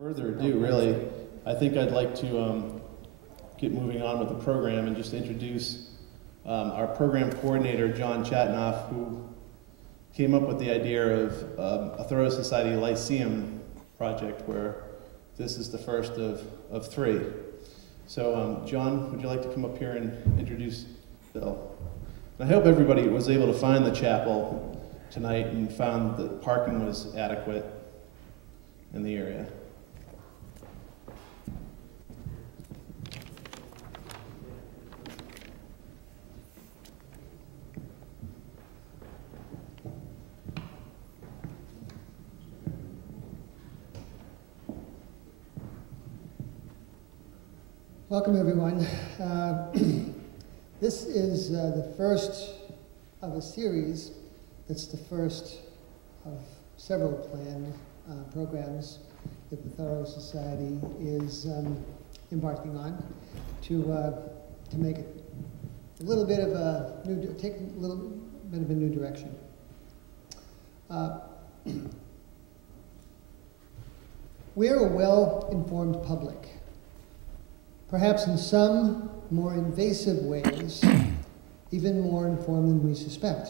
further ado, really, I think I'd like to get moving on with the program and just introduce our program coordinator, John Chatnoff, who came up with the idea of a Thoreau Society Lyceum project, where this is the first of three. So, John, would you like to come up here and introduce Bill? I hope everybody was able to find the chapel tonight and found that parking was adequate in the area. Welcome, everyone. This is the first of a series that's the first of several planned programs that the Thoreau Society is embarking on to make it a little bit of a take a little bit of a new direction. We're a well-informed public. Perhaps in some more invasive ways, even more informed than we suspect.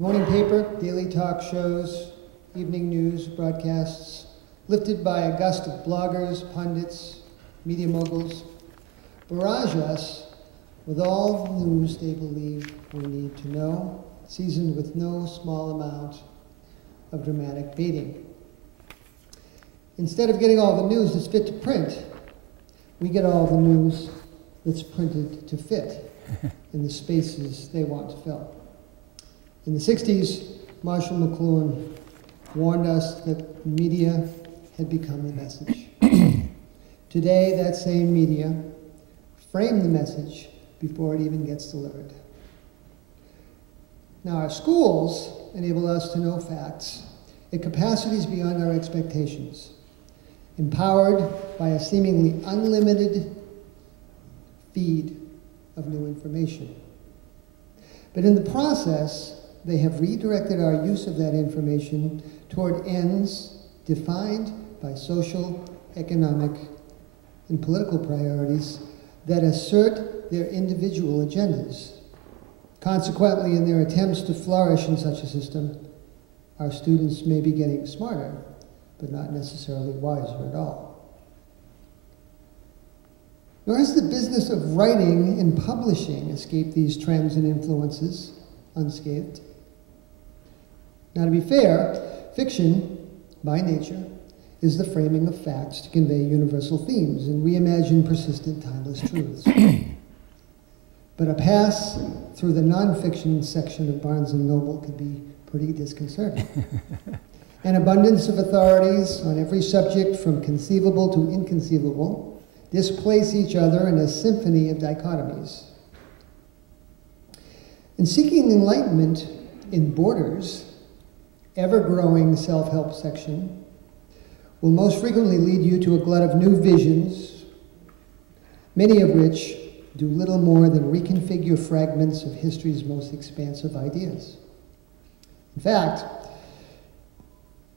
Morning paper, daily talk shows, evening news broadcasts, lifted by a gust of bloggers, pundits, media moguls, barrage us with all the news they believe we need to know, seasoned with no small amount of dramatic baiting. Instead of getting all the news that's fit to print, we get all the news that's printed to fit in the spaces they want to fill. In the 60s, Marshall McLuhan warned us that media had become the message. Today, that same media framed the message before it even gets delivered. Now, our schools enable us to know facts at capacities beyond our expectations, empowered by a seemingly unlimited feed of new information. But in the process, they have redirected our use of that information toward ends defined by social, economic, and political priorities that assert their individual agendas. Consequently, in their attempts to flourish in such a system, our students may be getting smarter, but not necessarily wiser at all. Nor has the business of writing and publishing escaped these trends and influences unscathed. Now, to be fair, fiction, by nature, is the framing of facts to convey universal themes and reimagine persistent, timeless truths. But a pass through the nonfiction section of Barnes & Noble could be pretty disconcerting. An abundance of authorities on every subject from conceivable to inconceivable displace each other in a symphony of dichotomies. In seeking enlightenment in Borders, ever-growing self-help section will most frequently lead you to a glut of new visions, many of which do little more than reconfigure fragments of history's most expansive ideas. In fact,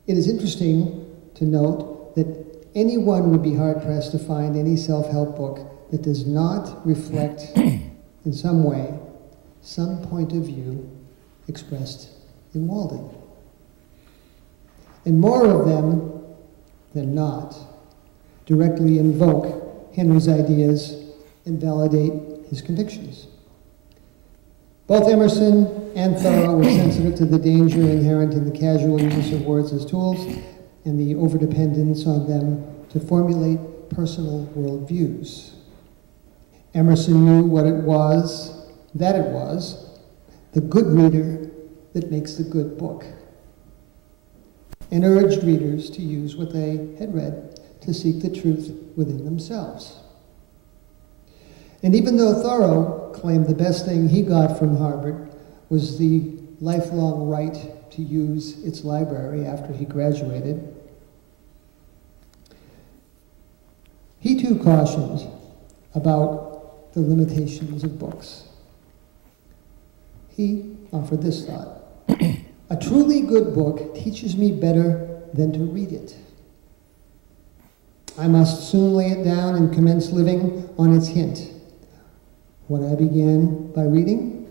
it is interesting to note that anyone would be hard-pressed to find any self-help book that does not reflect, in some way, some point of view expressed in Walden. And more of them than not directly invoke Henry's ideas and validate his convictions. Both Emerson and Thoreau were sensitive to the danger inherent in the casual use of words as tools and the overdependence on them to formulate personal worldviews. Emerson knew what it was, that it was, the good reader that makes the good book, and urged readers to use what they had read to seek the truth within themselves. And even though Thoreau claimed the best thing he got from Harvard was the lifelong right to use its library after he graduated, he too cautioned about the limitations of books. He offered this thought: a truly good book teaches me better than to read it. I must soon lay it down and commence living on its hint. What I began by reading,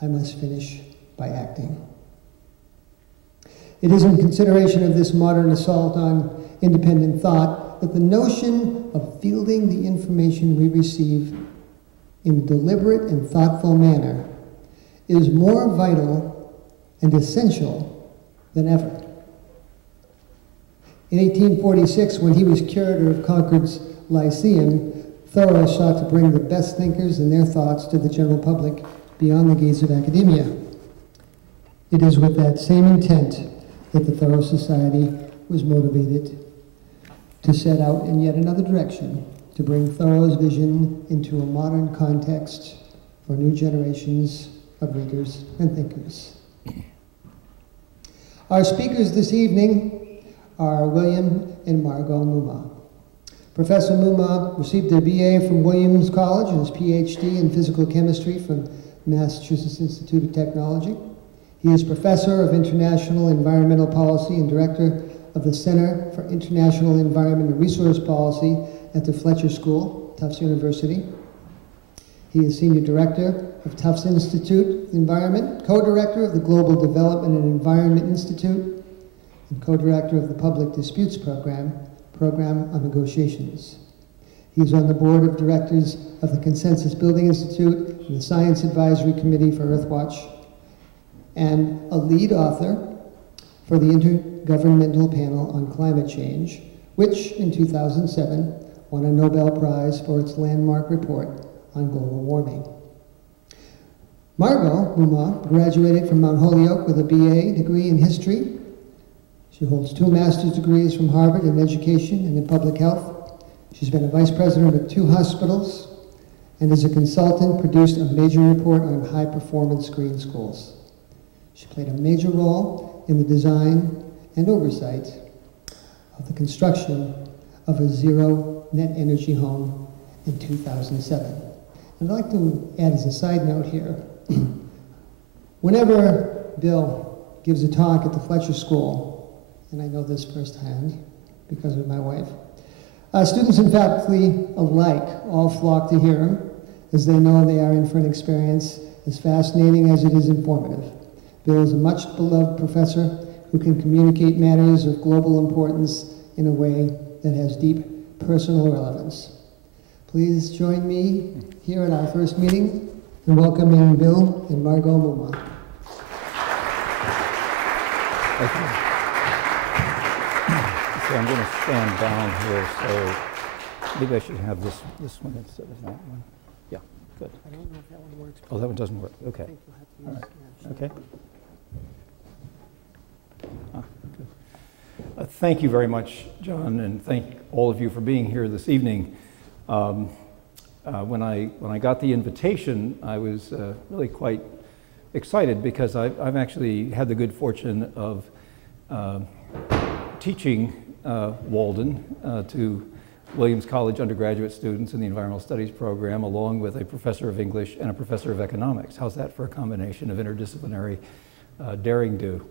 I must finish by acting. It is in consideration of this modern assault on independent thought that the notion of fielding the information we receive in a deliberate and thoughtful manner is more vital and essential than ever. In 1846, when he was curator of Concord's Lyceum, Thoreau sought to bring the best thinkers and their thoughts to the general public beyond the gates of academia. It is with that same intent that the Thoreau Society was motivated to set out in yet another direction, to bring Thoreau's vision into a modern context for new generations of readers and thinkers. Our speakers this evening are William and Margot Moomaw. Professor Moomaw received a BA from Williams College and his PhD in physical chemistry from Massachusetts Institute of Technology. He is professor of international environmental policy and director of the Center for International Environment and Resource Policy at the Fletcher School, Tufts University. He is senior director of Tufts Institute Environment, co-director of the Global Development and Environment Institute, and co-director of the Public Disputes Program on Negotiations. He is on the board of directors of the Consensus Building Institute and the Science Advisory Committee for Earthwatch, and a lead author for the Intergovernmental Panel on Climate Change, which in 2007 won a Nobel Prize for its landmark report on global warming. Margot Moomaw graduated from Mount Holyoke with a BA degree in history. She holds 2 master's degrees from Harvard in education and in public health. She's been a vice president of 2 hospitals, and as a consultant produced a major report on high-performance green schools. She played a major role in the design and oversight of the construction of a zero net energy home in 2007. And I'd like to add as a side note here, whenever Bill gives a talk at the Fletcher School, and I know this firsthand because of my wife, students and faculty alike all flock to hear him, as they know they are in for an experience as fascinating as it is informative. Bill is a much beloved professor who can communicate matters of global importance in a way that has deep personal relevance. Please join me here at our first meeting in welcoming Bill and Margot Moomaw. Thank you. So I'm going to stand down here, so maybe I should have this one instead of that one. Yeah, good. I don't know if that one works. Oh, that one doesn't work. Okay. I think you'll have to use, All right. yeah, Okay. Good. Thank you very much, John, and thank all of you for being here this evening. When I got the invitation, I was really quite excited because I've actually had the good fortune of teaching Walden to Williams College undergraduate students in the Environmental Studies program, along with a professor of English and a professor of economics. How's that for a combination of interdisciplinary daring do?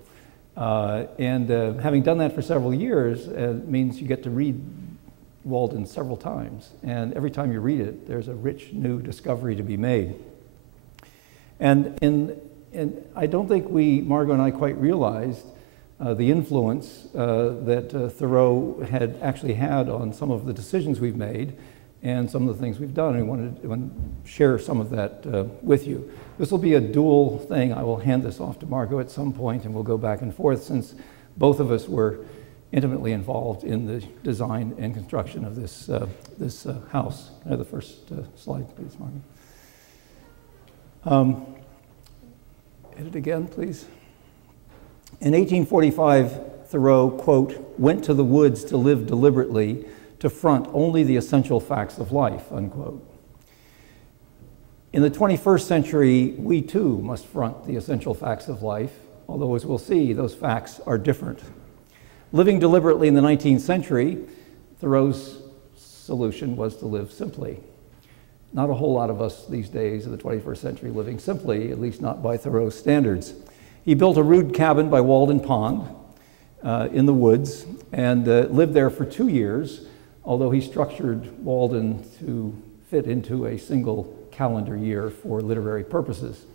Having done that for several years means you get to read Walden several times, and every time you read it, there's a rich new discovery to be made. And I don't think Margot and I quite realized the influence that Thoreau had actually had on some of the decisions we've made and some of the things we've done. And I wanted to share some of that with you. This will be a dual thing. I will hand this off to Margot at some point, and we'll go back and forth, since both of us were intimately involved in the design and construction of this house. The first slide, please, Margot. Hit it again, please. In 1845, Thoreau, quote, went to the woods to live deliberately, to front only the essential facts of life, unquote. In the 21st century, we too must front the essential facts of life, although as we'll see, those facts are different. Living deliberately in the 19th century, Thoreau's solution was to live simply. Not a whole lot of us these days in the 21st century living simply, at least not by Thoreau's standards. He built a rude cabin by Walden Pond in the woods and lived there for 2 years, although he structured Walden to fit into a single calendar year for literary purposes.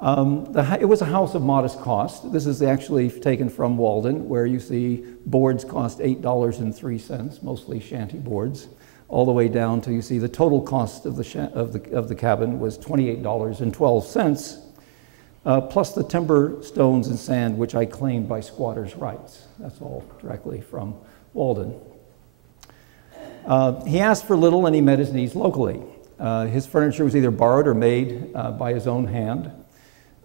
It was a house of modest cost. This is actually taken from Walden, where you see boards cost $8.03, mostly shanty boards, all the way down to, you see, the total cost of the cabin was $28.12, plus the timber, stones, and sand, which I claimed by squatters' rights. That's all directly from Walden. He asked for little and he met his needs locally. His furniture was either borrowed or made by his own hand.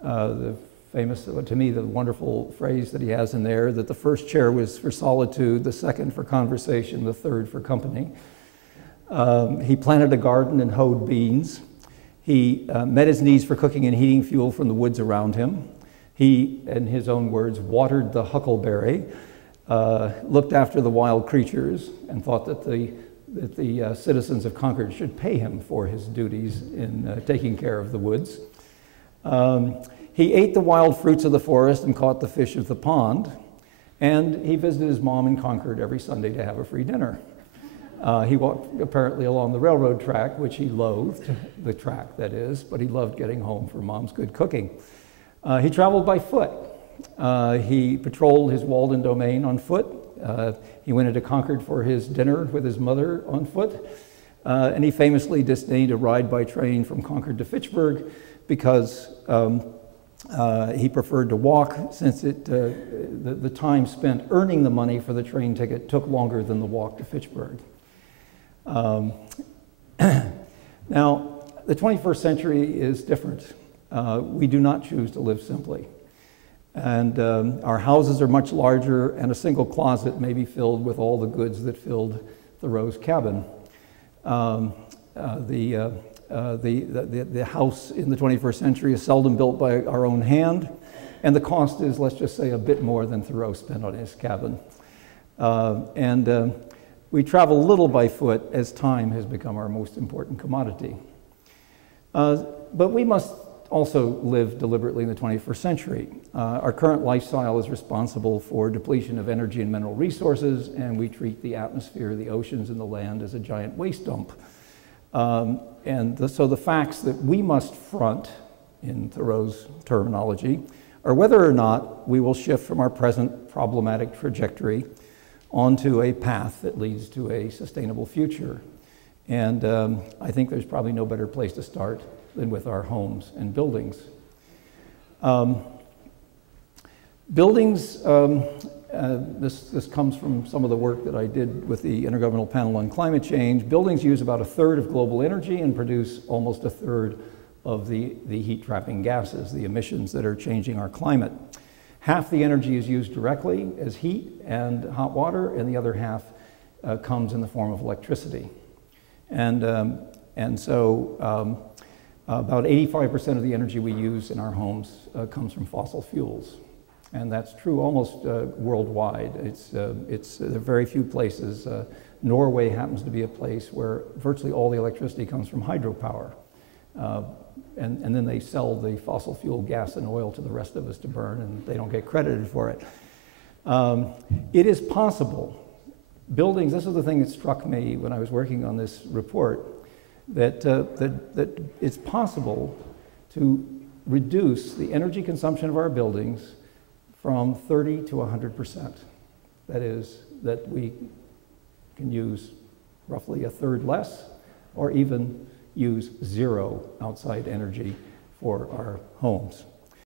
The famous, to me, the wonderful phrase that he has in there, that the first chair was for solitude, the second for conversation, the third for company. He planted a garden and hoed beans. He met his needs for cooking and heating fuel from the woods around him. He, in his own words, watered the huckleberry, looked after the wild creatures, and thought that the citizens of Concord should pay him for his duties in taking care of the woods. He ate the wild fruits of the forest and caught the fish of the pond, and he visited his mom in Concord every Sunday to have a free dinner. He walked apparently along the railroad track, which he loathed, the track that is, but he loved getting home for mom's good cooking. He traveled by foot. He patrolled his Walden domain on foot. He went into Concord for his dinner with his mother on foot. And he famously disdained a ride by train from Concord to Fitchburg because he preferred to walk, since the time spent earning the money for the train ticket took longer than the walk to Fitchburg. Now, the 21st century is different. We do not choose to live simply. And our houses are much larger, and a single closet may be filled with all the goods that filled Thoreau's cabin. The house in the 21st century is seldom built by our own hand, and the cost is, let's just say, a bit more than Thoreau spent on his cabin. We travel little by foot as time has become our most important commodity. But we must also live deliberately in the 21st century. Our current lifestyle is responsible for depletion of energy and mineral resources, and we treat the atmosphere, the oceans, and the land as a giant waste dump. So the facts that we must front, in Thoreau's terminology, are whether or not we will shift from our present problematic trajectory onto a path that leads to a sustainable future. And I think there's probably no better place to start than with our homes and buildings. Buildings, this comes from some of the work that I did with the Intergovernmental Panel on Climate Change. Buildings use about a third of global energy and produce almost a third of the heat-trapping gases, the emissions that are changing our climate. Half the energy is used directly as heat and hot water, and the other half comes in the form of electricity. And so about 85% of the energy we use in our homes comes from fossil fuels. And that's true almost worldwide. There are very few places. Norway happens to be a place where virtually all the electricity comes from hydropower. And then they sell the fossil fuel gas and oil to the rest of us to burn, and they don't get credited for it. It is possible. Buildings, this is the thing that struck me when I was working on this report, that it's possible to reduce the energy consumption of our buildings from 30 to 100%. That is, that we can use roughly a third less, or even use zero outside energy for our homes.